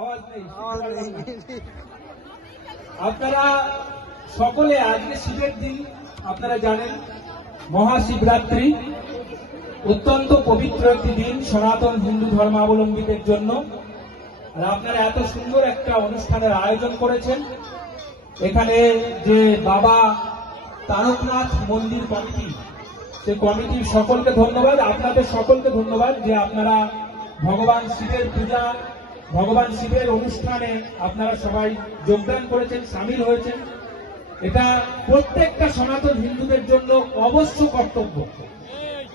আওয়াজ নেই। আপনারা সকলে আজকে শিবের দিন আপনারা জানেন মহাশিবরাত্রি। অত্যন্ত পবিত্র একটি দিন সনাতন হিন্দু ধর্মাবলম্বীদের জন্য। আর আপনারা এত সুন্দর একটা অনুষ্ঠানের আয়োজন করেছেন। এখানে যে বাবা তারকনাথ মন্দির কমিটি সে কমিটির সকলকে ধন্যবাদ। আপনাদের সকলকে ধন্যবাদ যে আপনারা ভগবান শিবের পূজা ভগবান শিবের অনুষ্ঠানে আপনারা সবাই যোগদান করেছেন, সামিল হয়েছেন। এটা প্রত্যেকটা সনাতন হিন্দুদের জন্য অবশ্য কর্তব্য।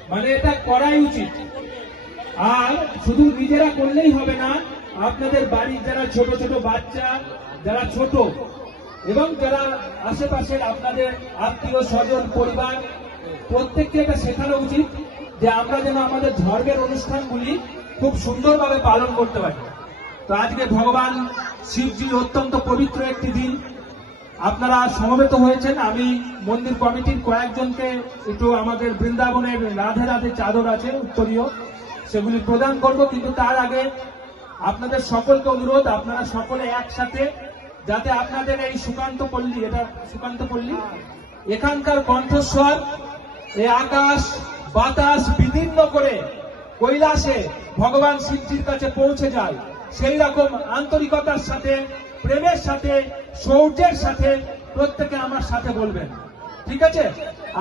মানে এটা করাই উচিত। আর শুধু নিজেরা করলেই হবে না, আপনাদের বাড়ির যারা ছোট ছোট বাচ্চা, যারা ছোট, এবং যারা আশেপাশের আপনাদের আত্মীয় স্বজন, পরিবার, প্রত্যেককে এটা শেখানো উচিত যে আমরা যেন আমাদের ধর্মের অনুষ্ঠানগুলি খুব সুন্দরভাবে পালন করতে পারি। তো আজকে ভগবান শিবজির অত্যন্ত পবিত্র একটি দিন। আপনারা সমবেত হয়েছেন। আমি মন্দির কমিটির কয়েকজনকে একটু আমাদের বৃন্দাবনের রাধে রাধে চাদর আছে, উত্তরীয়, সেগুলি প্রদান করব। কিন্তু তার আগে আপনাদের সকলকে অনুরোধ, আপনারা সকলে একসাথে যাতে আপনাদের এই সুকান্ত পল্লী, এটা সুকান্ত পল্লী, এখানকার কণ্ঠস্বর এই আকাশ, বাতাস বিদীর্ণ করে কৈলাসে ভগবান শিবজির কাছে পৌঁছে যায়। সেই রকম আন্তরিকতার সাথে, প্রেমের সাথে শৌর্যের সাথে প্রত্যেকে আমার সাথে বলবেন। ঠিক আছে?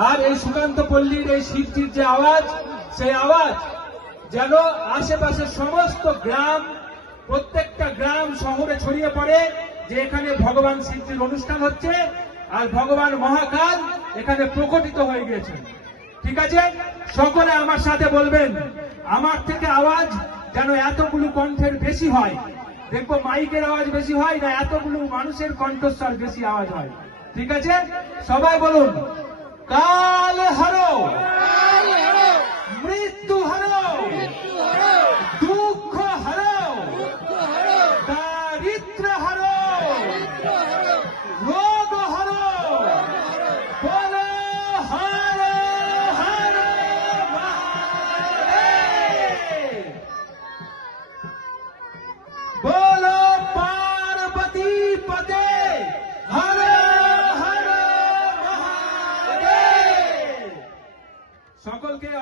আর এই সুকান্ত পল্লীর এই শিবজির যে আওয়াজ, সেই আওয়াজ যেন আশেপাশের সমস্ত গ্রাম, প্রত্যেকটা গ্রাম শহরে ছড়িয়ে পড়ে যে এখানে ভগবান শিবজির অনুষ্ঠান হচ্ছে আর ভগবান মহাকাল এখানে প্রকটিত হয়ে গিয়েছেন ঠিক আছে? সকলে আমার সাথে বলবেন। আমার থেকে আওয়াজ যেন এতগুলো কণ্ঠের বেশি হয়? দেখব মাইকের আওয়াজ বেশি হয় না এতগুলো মানুষের কণ্ঠস্বর বেশি আওয়াজ হয়। ঠিক আছে? সবাই বলুন, কাল হারো।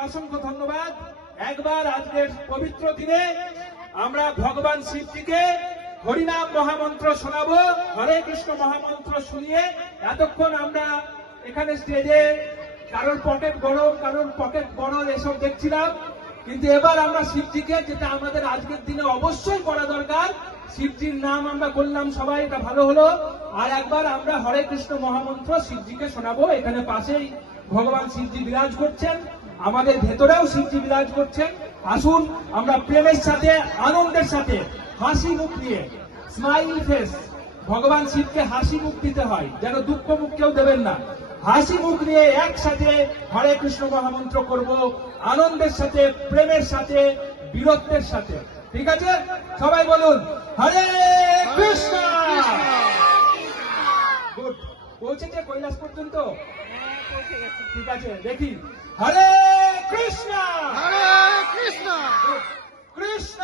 অসংখ্য ধন্যবাদ। একবার আজকের পবিত্র দিনে আমরা ভগবান শিবজিকে হরিনাম মহামন্ত্র শোনাবো। হরে কৃষ্ণ মহামন্ত্র শুনিয়ে এতক্ষণ আমরা এখানে স্টেজে কারোর পকেট গরম কারোর পকেট গরম এসব দেখছিলাম। কিন্তু এবার আমরা শিবজিকে, যেটা আমাদের আজকের দিনে অবশ্যই করা দরকার, শিবজির নাম আমরা করলাম সবাই, এটা ভালো হলো। আর একবার আমরা হরে কৃষ্ণ মহামন্ত্র শিবজিকে শোনাবো। এখানে পাশেই ভগবান শিবজি বিরাজ করছেন। আমাদের ভেতরেও শিবজি বিরাজ করছেন। আসুন আমরা প্রেমের সাথে আনন্দের সাথে হাসি মুখ নিয়ে স্মাইল ফেস ভগবান শিবকে হাসি মুখ দিতে হয় যেন দুঃখ মুখ কেউ দেবেন না। হাসি মুখ নিয়ে একসাথে হরে কৃষ্ণ মহামন্ত্র করব আনন্দের সাথে প্রেমের সাথে বীরত্বের সাথে। ঠিক আছে? সবাই বলুন হরে কৃষ্ণ! গুড। পৌঁছেছে কৈলাস পর্যন্ত? ঠিক আছে দেখি হরে কৃষ্ণ হরে কৃষ্ণ কৃষ্ণ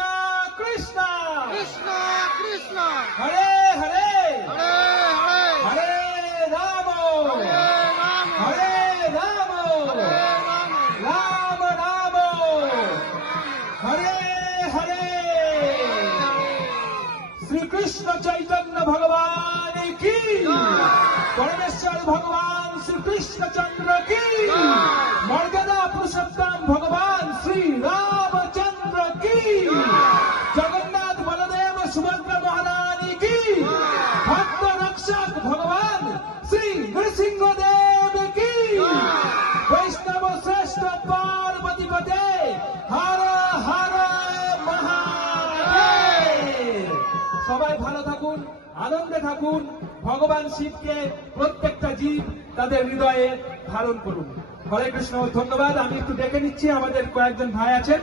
কৃষ্ণ কৃষ্ণ কৃষ্ণ হরে হরে হরে হরে হরে রাম হরে রাম হরে রাম হরে রাম রাম রাম হরে হরে শ্রীকৃষ্ণ চৈতন্য ভগবান কি পরমেশ্বর ভগবান ಶಿಷ್ಟಚಂದ್ರಕ್ಕೆ আনন্দে থাকুন। ভগবান শিবকে প্রত্যেকটা জীব তাদের হৃদয়ে ধারণ করুন। হরে কৃষ্ণ, ধন্যবাদ। আমি একটু দেখে নিচ্ছি, আমাদের কয়েকজন ভাই আছেন।